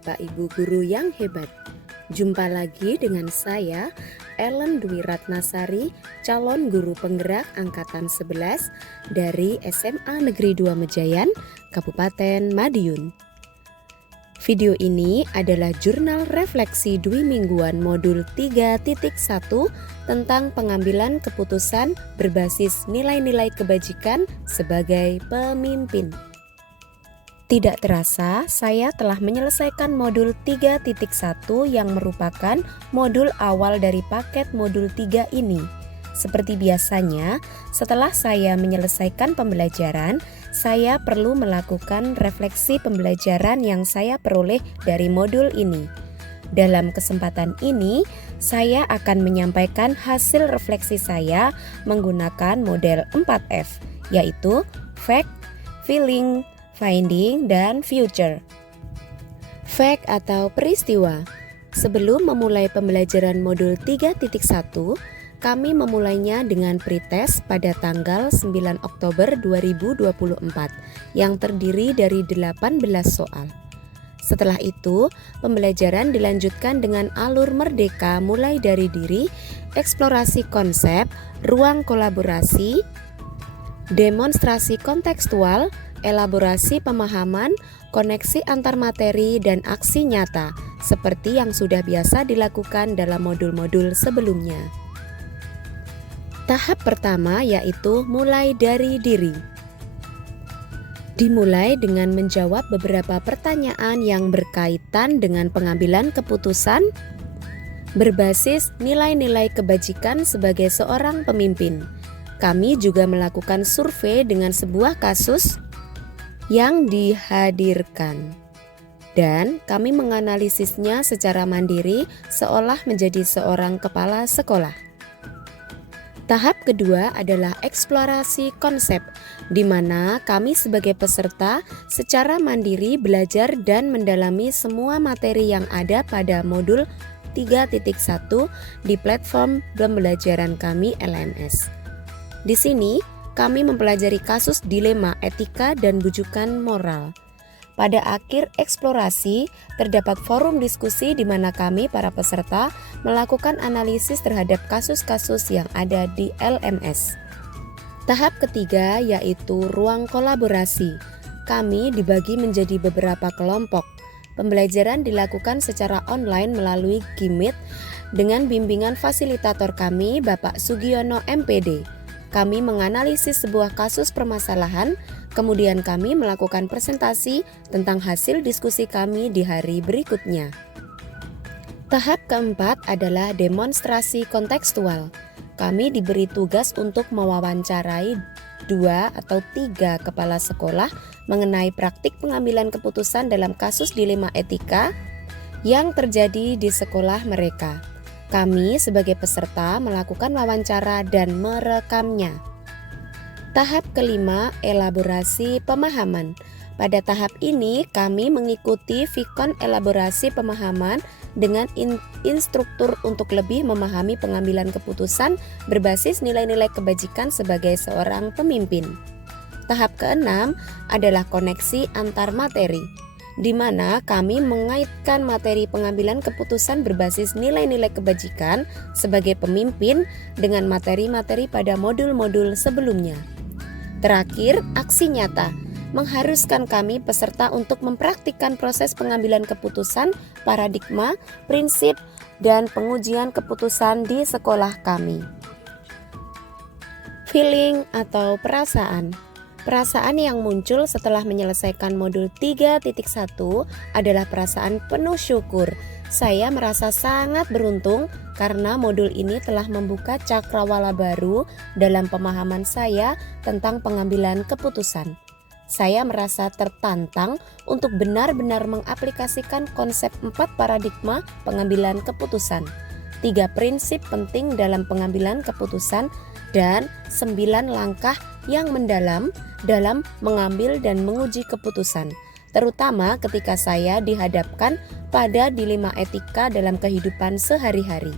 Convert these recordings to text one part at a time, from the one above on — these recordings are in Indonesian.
Bapak Ibu guru yang hebat. Jumpa lagi dengan saya, Ellen Dwi Ratnasari, calon guru penggerak angkatan 11 dari SMA Negeri 2 Mejayan, Kabupaten Madiun. Video ini adalah jurnal refleksi dwi mingguan modul 3.1 tentang pengambilan keputusan berbasis nilai-nilai kebajikan sebagai pemimpin. Tidak terasa, saya telah menyelesaikan modul 3.1 yang merupakan modul awal dari paket modul 3 ini. Seperti biasanya, setelah saya menyelesaikan pembelajaran, saya perlu melakukan refleksi pembelajaran yang saya peroleh dari modul ini. Dalam kesempatan ini, saya akan menyampaikan hasil refleksi saya menggunakan model 4F, yaitu Fact, Feeling, Finding, dan Future. Fact atau peristiwa. Sebelum memulai pembelajaran modul 3.1, kami memulainya dengan pretest pada tanggal 9 Oktober 2024 yang terdiri dari 18 soal. Setelah itu, pembelajaran dilanjutkan dengan alur merdeka mulai dari diri, eksplorasi konsep, ruang kolaborasi, demonstrasi kontekstual, elaborasi pemahaman, koneksi antar materi, dan aksi nyata, seperti yang sudah biasa dilakukan dalam modul-modul sebelumnya. Tahap pertama yaitu mulai dari diri. Dimulai dengan menjawab beberapa pertanyaan yang berkaitan dengan pengambilan keputusan berbasis nilai-nilai kebajikan sebagai seorang pemimpin. Kami juga melakukan survei dengan sebuah kasus yang dihadirkan, dan kami menganalisisnya secara mandiri seolah menjadi seorang kepala sekolah. Tahap kedua adalah eksplorasi konsep, di mana kami sebagai peserta secara mandiri belajar dan mendalami semua materi yang ada pada modul 3.1 di platform pembelajaran kami LMS. Di sini, kami mempelajari kasus dilema etika dan bujukan moral. Pada akhir eksplorasi, terdapat forum diskusi di mana kami para peserta melakukan analisis terhadap kasus-kasus yang ada di LMS. Tahap ketiga yaitu ruang kolaborasi. Kami dibagi menjadi beberapa kelompok. Pembelajaran dilakukan secara online melalui Gmeet dengan bimbingan fasilitator kami, Bapak Sugiono MPD. Kami menganalisis sebuah kasus permasalahan, kemudian kami melakukan presentasi tentang hasil diskusi kami di hari berikutnya. Tahap keempat adalah demonstrasi kontekstual. Kami diberi tugas untuk mewawancarai 2 atau 3 kepala sekolah mengenai praktik pengambilan keputusan dalam kasus dilema etika yang terjadi di sekolah mereka. Kami sebagai peserta melakukan wawancara dan merekamnya. Tahap kelima, elaborasi pemahaman. Pada tahap ini, kami mengikuti Vikon elaborasi pemahaman dengan instruktur untuk lebih memahami pengambilan keputusan berbasis nilai-nilai kebajikan sebagai seorang pemimpin. Tahap keenam adalah koneksi antar materi, di mana kami mengaitkan materi pengambilan keputusan berbasis nilai-nilai kebajikan sebagai pemimpin dengan materi-materi pada modul-modul sebelumnya. Terakhir, aksi nyata mengharuskan kami peserta untuk mempraktikkan proses pengambilan keputusan, paradigma, prinsip, dan pengujian keputusan di sekolah kami. Feeling atau perasaan. Perasaan yang muncul setelah menyelesaikan modul 3.1 adalah perasaan penuh syukur. Saya merasa sangat beruntung karena modul ini telah membuka cakrawala baru dalam pemahaman saya tentang pengambilan keputusan. Saya merasa tertantang untuk benar-benar mengaplikasikan konsep 4 paradigma pengambilan keputusan, 3 prinsip penting dalam pengambilan keputusan, dan 9 langkah yang mendalam dalam mengambil dan menguji keputusan, terutama ketika saya dihadapkan pada dilema etika dalam kehidupan sehari-hari.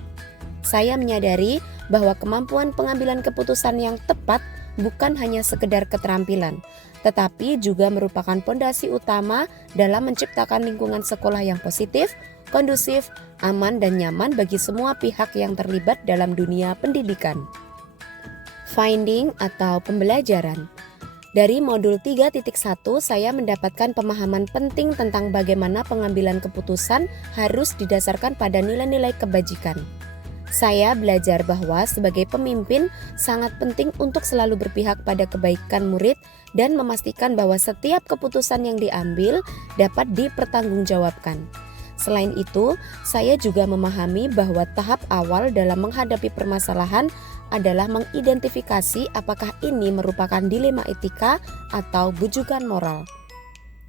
Saya menyadari bahwa kemampuan pengambilan keputusan yang tepat bukan hanya sekedar keterampilan, tetapi juga merupakan fondasi utama dalam menciptakan lingkungan sekolah yang positif, kondusif, aman dan nyaman bagi semua pihak yang terlibat dalam dunia pendidikan. Finding atau pembelajaran. Dari modul 3.1 saya mendapatkan pemahaman penting tentang bagaimana pengambilan keputusan harus didasarkan pada nilai-nilai kebajikan. Saya belajar bahwa sebagai pemimpin sangat penting untuk selalu berpihak pada kebaikan murid dan memastikan bahwa setiap keputusan yang diambil dapat dipertanggungjawabkan. Selain itu, saya juga memahami bahwa tahap awal dalam menghadapi permasalahan adalah mengidentifikasi apakah ini merupakan dilema etika atau bujukan moral.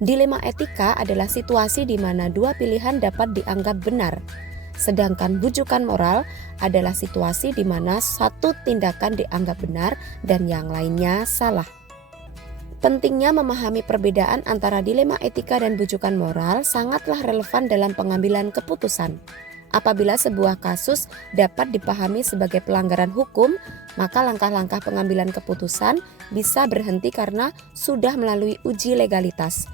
Dilema etika adalah situasi di mana dua pilihan dapat dianggap benar, sedangkan bujukan moral adalah situasi di mana satu tindakan dianggap benar dan yang lainnya salah. Pentingnya memahami perbedaan antara dilema etika dan bujukan moral sangatlah relevan dalam pengambilan keputusan. Apabila sebuah kasus dapat dipahami sebagai pelanggaran hukum, maka langkah-langkah pengambilan keputusan bisa berhenti karena sudah melalui uji legalitas.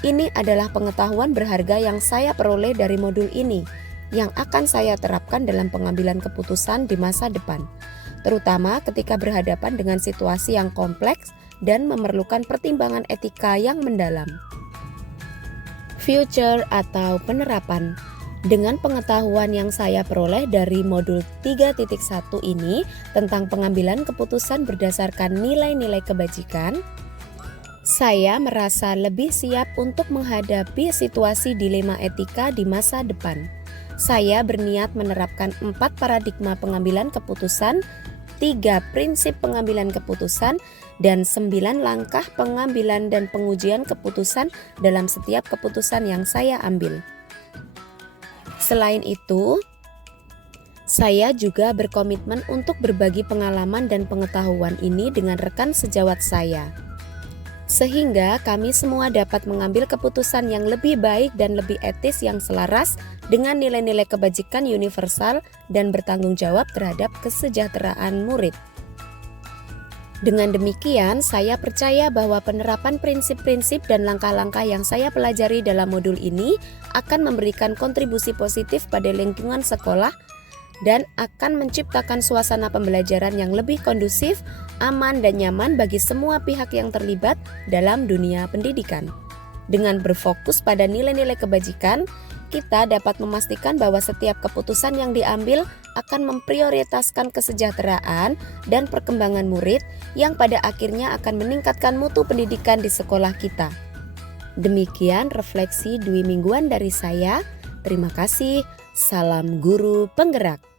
Ini adalah pengetahuan berharga yang saya peroleh dari modul ini, yang akan saya terapkan dalam pengambilan keputusan di masa depan, terutama ketika berhadapan dengan situasi yang kompleks dan memerlukan pertimbangan etika yang mendalam. Future atau penerapan. Dengan pengetahuan yang saya peroleh dari modul 3.1 ini tentang pengambilan keputusan berdasarkan nilai-nilai kebajikan, saya merasa lebih siap untuk menghadapi situasi dilema etika di masa depan. Saya berniat menerapkan 4 paradigma pengambilan keputusan, 3 prinsip pengambilan keputusan, dan 9 langkah pengambilan dan pengujian keputusan dalam setiap keputusan yang saya ambil. Selain itu, saya juga berkomitmen untuk berbagi pengalaman dan pengetahuan ini dengan rekan sejawat saya, sehingga kami semua dapat mengambil keputusan yang lebih baik dan lebih etis yang selaras dengan nilai-nilai kebajikan universal dan bertanggung jawab terhadap kesejahteraan murid. Dengan demikian, saya percaya bahwa penerapan prinsip-prinsip dan langkah-langkah yang saya pelajari dalam modul ini akan memberikan kontribusi positif pada lingkungan sekolah dan akan menciptakan suasana pembelajaran yang lebih kondusif, aman, dan nyaman bagi semua pihak yang terlibat dalam dunia pendidikan. Dengan berfokus pada nilai-nilai kebajikan, kita dapat memastikan bahwa setiap keputusan yang diambil akan memprioritaskan kesejahteraan dan perkembangan murid yang pada akhirnya akan meningkatkan mutu pendidikan di sekolah kita. Demikian refleksi Dwi mingguan dari saya. Terima kasih. Salam guru penggerak.